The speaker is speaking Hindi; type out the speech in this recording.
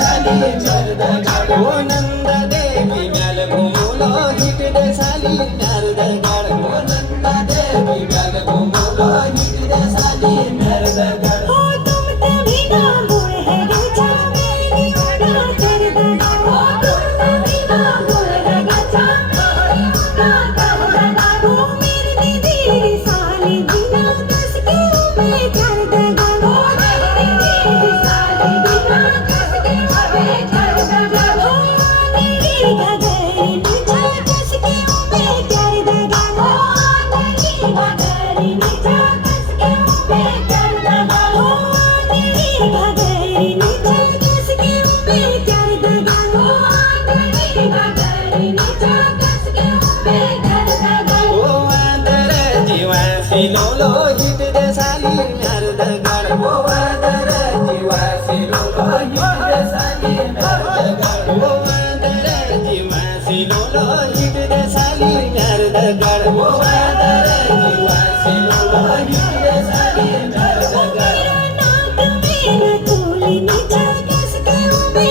साली मर्द गाड ओ नंदा देवी म्याल घुमुलो हिट दे साली मर्द गाड ओ नंदा देवी म्याल घुमुलो हिट दे साली मर्द गाड हो तुम तभी ना मोर है गचा मेरी उड़ा कर दगा हो तुम तभी ना मोर है गचा मेरी उड़ा कर दगा हो मेरी दीदी साली बिना दस के उबे कर दगा हो मेरी दीदी साली बिना दस के उबे कर दगा हो मेरी गगरी नीचा दस के उबे कर दगा हो मेरी गगरी नीचा दस के उबे कर दगा हो मेरी गगरी नीचा दस के उबे कर दगा हो मेरी गगरी नीचा दस के उबे कर दगा हो ओ आदर जीवा सिलोलो हिट दे साली मर्द गाड ओ आदर जीवा सिलोलो हिट दे साली मर्द गाड ओ आदर जीवा सिलोलो हिट दे साली मर्द गाड ओ आदर जीवा सिलोलो हिट दे साली मर्द गाड मेरा नाक में न तूली नीचा दस के उबे